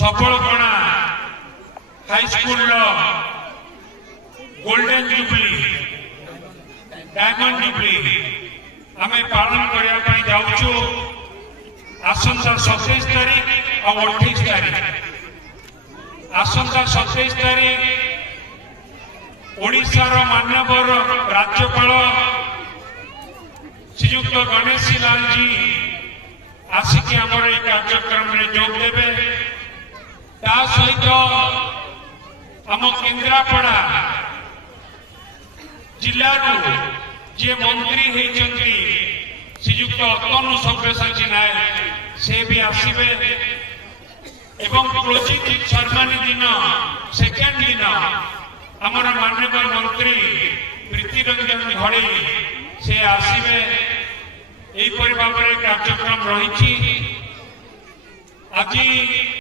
सबलपणा high school golden jubilee diamond jubilee आम पालन करने जाऊँ आसंता 27 तारीख और 28 तारीख आसंता 27 तारीख ओडिशार मान्यवर राज्यपाल श्रीयुक्त गणेश लाल जी आसिक आमर ये कार्यक्रम में जोग देवे ता सहित आम केन्द्रापड़ा जिलू जी मंत्री होती श्रीयुक्त अतनु सव्यसाची नायक से भी आसवे एवं क्लोजिंग सेरेमनी दिन सेकेंड दिन आमर माननीय मंत्री प्रीति रंजन घड़ी से आसवे यहीपरि भाव में कार्यक्रम रही आज